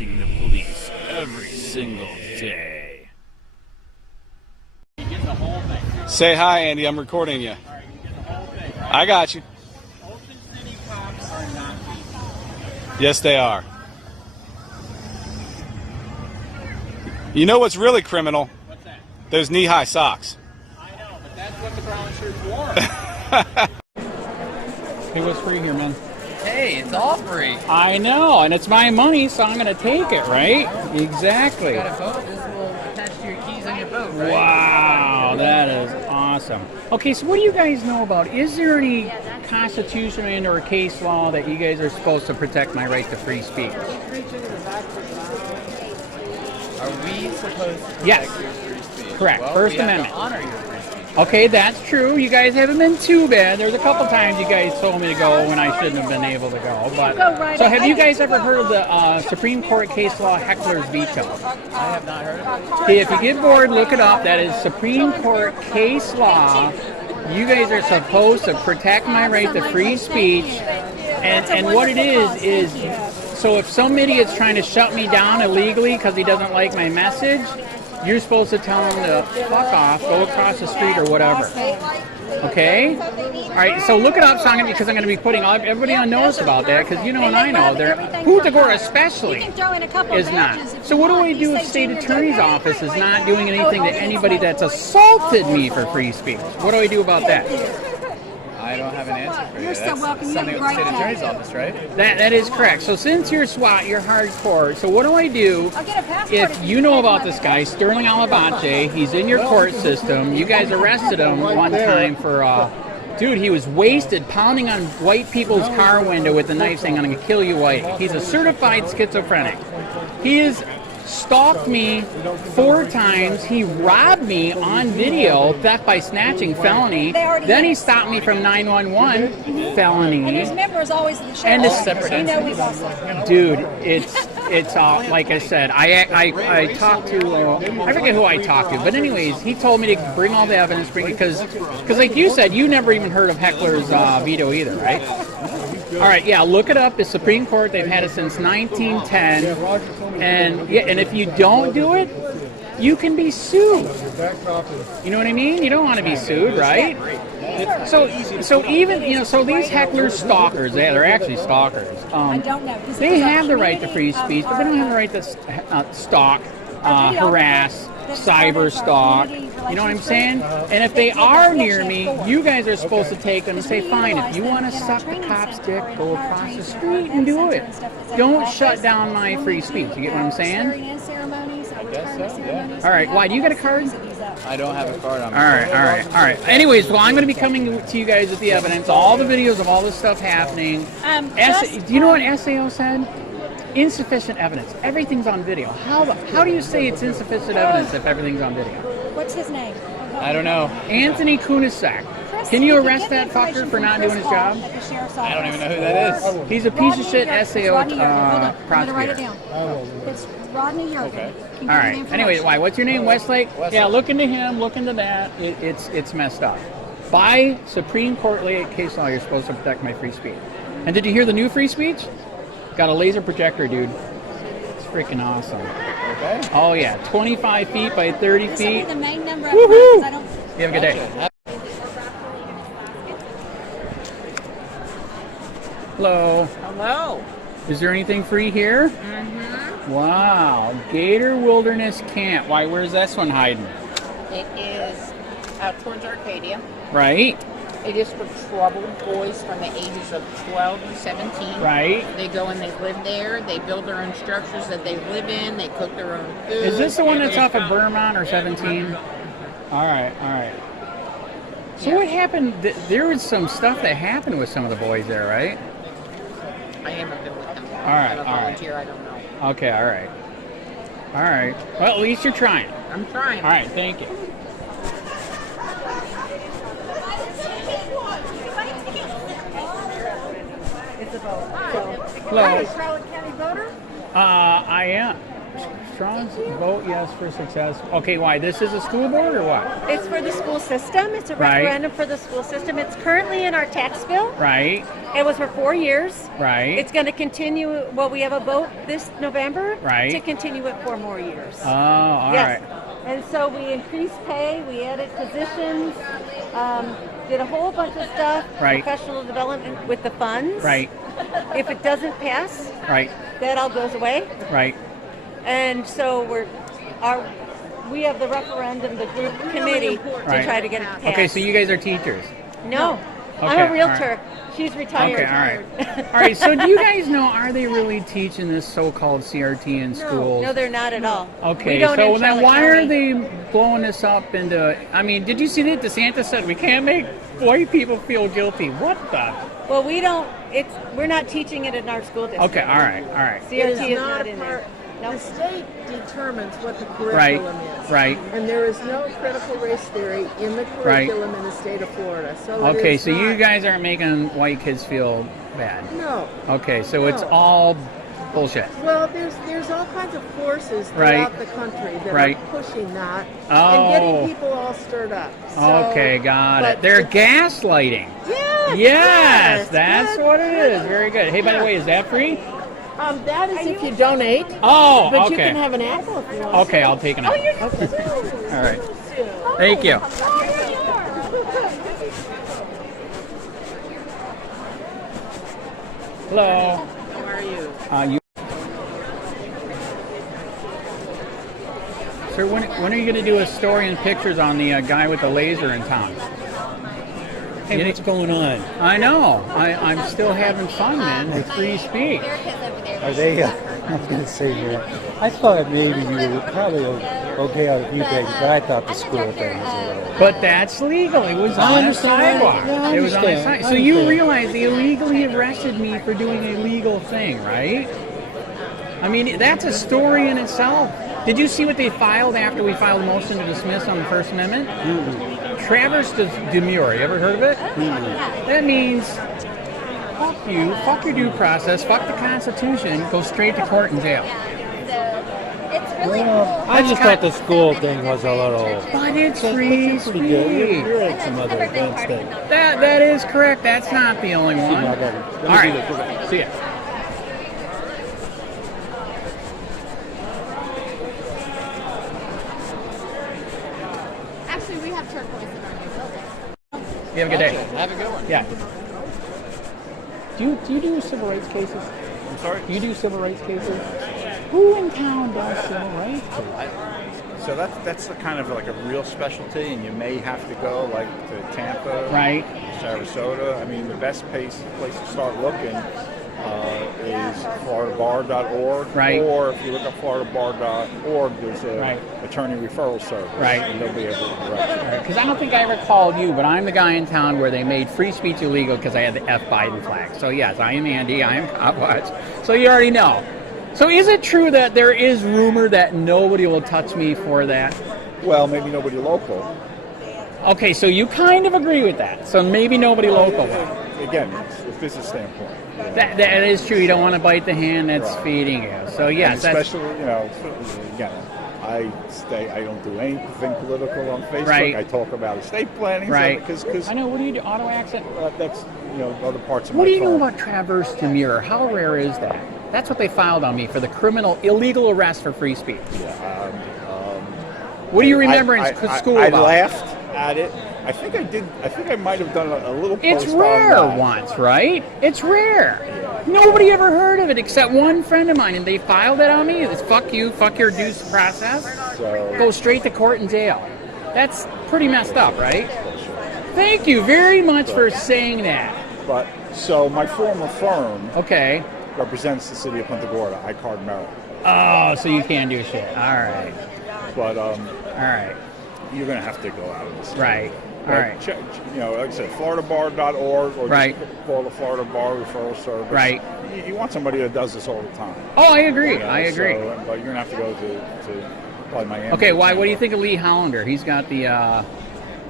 facing the police every single day. Say hi, Andy. I'm recording you. I got you. Ocean City cops are not people. Yes, they are. You know what's really criminal? What's that? Those knee-high socks. I know, but that's what the brown shirts wore. Hey, what's free here, man? Hey, it's all free. I know, and it's my money, so I'm going to take it, right? Exactly. You got a boat? This will attach to your keys on your boat, right? Wow, that is awesome. Okay, so what do you guys know about? Is there any constitution or case law that you guys are supposed to protect my right to free speech? Are we supposed to protect Yes. your free speech? Correct. Well, First we Amendment. have to honor your free speech. Okay, that's true. You guys haven't been too bad. There's a couple times you guys told me to go when I shouldn't have been able to go. But so, have you guys ever heard of the Supreme Court case law heckler's veto? I have not heard of it. Okay, if you get bored, look it up. That is Supreme Court case law. You guys are supposed to protect my right to free speech. And what it is so if some idiot's trying to shut me down illegally because he doesn't like my message, you're supposed to tell him to fuck off, go across the street or whatever. Okay? All right, so look it up, so because I'm going to be putting everybody on notice about that, because you know and I know, PUNTA especially is not. So what do I do if state attorney's office is not doing anything to anybody that's assaulted me for free speech? What do I do about that? I don't have an answer for you. You're so That's welcome. You have something a with the great state day. attorney's office, right? That is correct. So since you're SWAT, you're hardcore. So what do I do I'll get a passport if if you you know can about have this it. guy, Sterling Alabache? He's in your court system. You guys arrested him one time for, dude, he was wasted pounding on white people's car window with a knife saying, I'm going to kill you white. He's a certified schizophrenic. He is stalked me 4 times. He robbed me on video, theft by snatching, felony. Then he stopped me from 911, felony. And his member is always the sheriff. And it's separate You know he's also. Dude, it's like I said. I talked to I forget who I talked to, but anyways, he told me to bring all the evidence, because like you said, you never even heard of heckler's veto either, right? All right, yeah, look it up. The Supreme Court, they've had it since 1910, and yeah, and if you don't do it, you can be sued. You know what I mean? You don't want to be sued, right? So even so these hecklers, stalkers, they're actually stalkers. I don't know. They have the right to free speech, but they don't have the right to stalk, harass, cyber stalk. You know what I'm saying? And if they are near me, you guys are supposed to take them and say, fine, if you want to suck the cop's dick, go across the street and do it. Don't shut down my free speech. You get what I'm saying? All right, why, do you get a card? I don't have a card on me. All right. Anyways, well, I'm going to be coming to you guys with the evidence, all the videos of all this stuff happening. Do you know what SAO said? Insufficient evidence. Everything's on video. How do you say it's insufficient evidence if everything's on video? What's his name? I don't know. Anthony Kunisek. Can you arrest that fucker for not doing his job? I don't even know who that is. He's a piece of shit SAO I'm going to write it prosecutor. down. It's Rodney Yergin. Okay. Can All give right. you the Anyway, why? What's your name? Westlake? Yeah, look into him. Look into that. It's messed up. By Supreme Court case law, you're supposed to protect my free speech. And did you hear the new free speech? Got a laser projector, dude. It's freaking awesome. Okay. Oh yeah, 25 feet by 30 This will feet. be the main number of Woohoo! because I don't. You have a good day. Hello. Hello. Is there anything free here? Mm-hmm. Wow. Gator Wilderness Camp. Why, where's this one hiding? It is out towards Arcadia. Right. It is for troubled boys from the ages of 12 to 17. Right. They go and they live there. They build their own structures that they live in. They cook their own food. Is this the one that's off of Vermont or 17? All right. So Yeah. what happened? There was some stuff that happened with some of the boys there, right? I haven't been with them. All right, I'm a volunteer. I don't know. Okay, all right. Well, at least you're trying. I'm trying. All right, thank you. Hi. Hello. Charlotte County voter. I am. Strong vote yes for success. Okay, why? This is a school board or what? It's for the school system. It's a Right. referendum for the school system. It's currently in our tax bill. Right, It was for 4 years. right. It's going to continue. Well, we have a vote this November Right. to continue it 4 more years. Oh, all yes. right. And so we increased pay, we added positions, did a whole bunch of stuff, Right. professional development with the funds. Right, If it doesn't pass, right, that all goes away. right. And so we have the referendum, the group committee to Right. try to get it passed. Okay, so you guys are teachers. No, Okay, I'm a all realtor. right. She's retired. Okay, all right. All right, so do you guys know, are they really teaching this so-called CRT in schools? No, they're not at all. Okay, We don't so in then Charlotte why are County. they blowing this up into, I mean, did you see that DeSantis said we can't make white people feel guilty? What the? Well, we're not teaching it in our school district. Okay, all right, all right. CRT is not in there. No. The state determines what the Right, curriculum is. right. And there is no critical race theory in the Right. curriculum in the state of Florida. So it Okay, is so you not- guys aren't making white kids feel bad. No. Okay, so it's No. all bullshit. Well, there's all kinds of forces Right. throughout the country that Right. are pushing that Oh. and getting people all stirred up. So, Okay, got it. but They're it's- gaslighting. Yes, Yes, that's good, what it good. is. Very good. Hey, by the way, is that free? That is if you donate. Oh, But okay. you can have an apple if you want. Okay, I'll take an apple. All right. Thank you. Hello. How are you? You. Sir, when are you going to do a story and pictures on the guy with the laser in town? Hey, what's going on? I know. I'm still having fun, man, with free speech. Are they? I was going to say here. I thought maybe you were probably okay on a few things, but I thought the school thing was a little. But that's legal. It was I on a understand. sidewalk. Yeah, I It was on a understand. sidewalk. I So you understand. realize they illegally arrested me for doing a legal thing, right? I mean, that's a story in itself. Did you see what they filed after we filed a motion to dismiss on the First Amendment? Traverse demure. You ever heard of it? That means fuck you, fuck your due process, fuck the Constitution, go straight to court and jail. Well, I just thought the school thing was a little. But it's But free you're pretty good. speech. You're at some other events that. That is correct. That's not the only one. All All right. See ya. Actually, we have turquoise in our new building. You have a good day. Have a good one. Yeah. Do you do civil rights cases? I'm sorry? Do you do civil rights cases? Who in town does civil rights cases? So that's a kind of like a real specialty, and you may have to go like to Tampa, Right. Sarasota. I mean, the best place to start looking is FloridaBar.org, Right. or if you look up FloridaBar.org, there's a Right. attorney referral service, Right. and they'll be able to direct you. Because I don't think I ever called you, but I'm the guy in town where they made free speech illegal because I had the F Biden flag. So yes, I am Andy. I am COPWATCH. So you already know. So is it true that there is rumor that nobody will touch me for that? Well, maybe nobody local. Okay, so you kind of agree with that. So maybe nobody local will. Again, it's a business standpoint. That is true. You don't want to bite the hand that's Right. feeding you. So yes, And that's especially, again, I don't do anything political on Facebook. Right. I talk about estate planning, right. because I know. What do you do? Auto accent? that's other parts of What my do you know phone. about traverse demure? How rare is that? That's what they filed on me for the criminal illegal arrest for free speech. What do you remember in school I about? laughed at it. I think I did. I think I might have done a little It's post rare on that. once, right? It's rare. Nobody ever heard of it except one friend of mine, and they filed it on me. It's fuck you, fuck your due process. So, Go straight to court and jail. That's pretty messed up, right? Thank you very much for saying that. but so my former firm Okay. represents the city of Punta Gorda, iCard Maryland. Oh, so you can't do shit. All right. But All right. you're going to have to go out of this. Right. All right. Check, like I said, FloridaBar.org, or Right. just call the Florida Bar Referral Service. Right. You want somebody that does this all the time. Oh, I agree. You know, I agree. So, but you're gonna have to go to probably Miami. Okay, or why? What do you Tampa. think of Lee Hollander? He's got the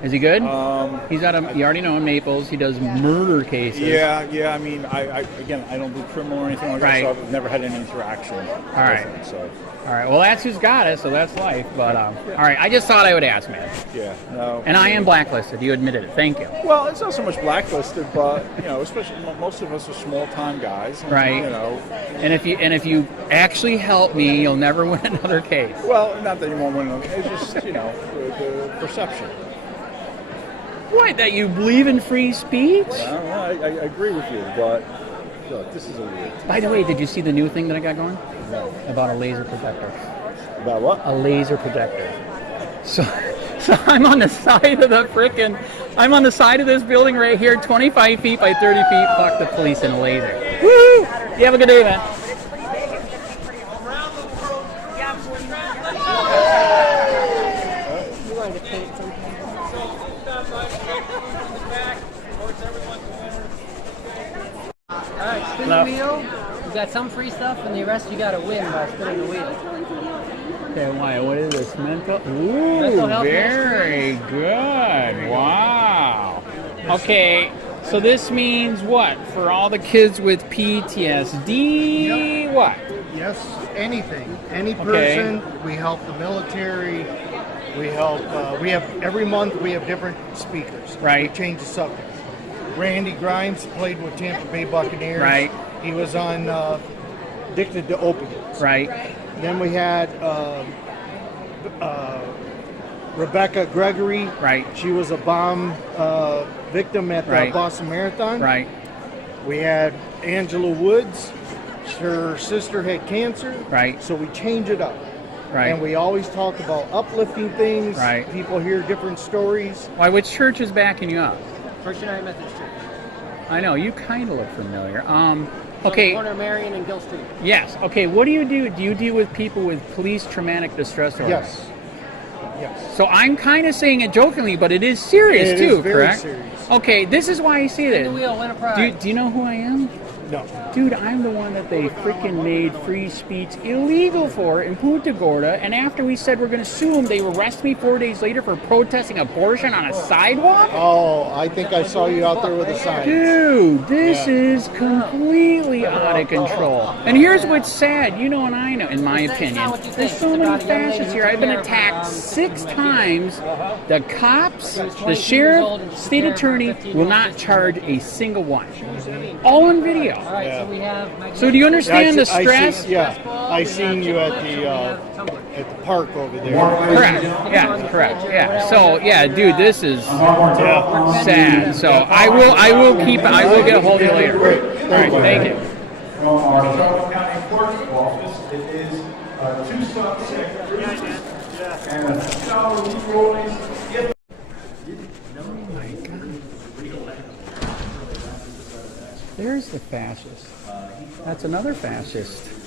Is he good? He's out of, you already know him, Naples. He does murder cases. Yeah. I mean, I don't do criminal or anything like Right. that, so I've never had any interaction. All right. with it, so. All right. Well, that's who's got it, so that's life. But all right. I just thought I would ask, man. Yeah. No. And I am blacklisted. You admitted it. Thank you. Well, it's not so much blacklisted, but you know, especially most of us are small-time guys. And, Right. You know. And if you actually help me, you'll never win another case. Well, not that you won't win. It's just the perception. What? That you believe in free speech? I agree with you, but look, this is a weird. By the way, did you see the new thing that I got going? No. About a laser projector. About what? A laser projector. So I'm on the side of the I'm on the side of this building right here, 25 feet by 30 feet. Fuck the police and a laser. Woo! You have a good day, man. You wanted to paint something. Alright, spin the wheel. You got some free stuff, and the rest you gotta win by spinning the wheel. Okay, why? What is this? Mental health very good. Wow. Okay, so this means what? For all the kids with PTSD, what? Yes, anything. Any Okay. person. We help the military. We help, every month we have different speakers. Right. We change the subject. Randy Grimes played with Tampa Bay Buccaneers. Right. He was on Addicted to Opiates. Right. Then we had Rebecca Gregory. Right. She was a bomb victim at the Right. Boston Marathon. Right. We had Angela Woods. Her sister had cancer. Right. So we change it up. Right. And we always talk about uplifting things. Right. People hear different stories. Why? Which church is backing you up? First United Methodist Church. I know you kind of look familiar. On the Okay. corner of Marion and Gill Street. Yes. Okay. What do you do? Do you deal with people with police traumatic distress disorder? Yes. Yes. So I'm kind of saying it jokingly, but it is serious It too, is very correct? serious. Okay, this is why I say Spin that. the wheel, win a prize. Do you know who I am? No. Dude, I'm the one that they freaking made free speech illegal for in Punta Gorda, and after we said we're going to sue them, they arrested me 4 days later for protesting abortion on a sidewalk? Oh, I think I saw you out there with a sign. Dude, this is completely out of control. And here's what's sad, you know and I know, in my opinion, there's so many fascists here. I've been attacked 6 times. The cops, the sheriff, state attorney will not charge a single one. All on video. All right, so we have. So do you understand the I stress? I seen you at the park over there. Correct. Yeah, correct. Yeah. So yeah, dude, this is sad. So I will get a hold of you later. All right, thank you. From our Charlotte County Clerk's office, it is 2 subsecretaries and a $2 Leroy's gift. There's the fascist. That's another fascist.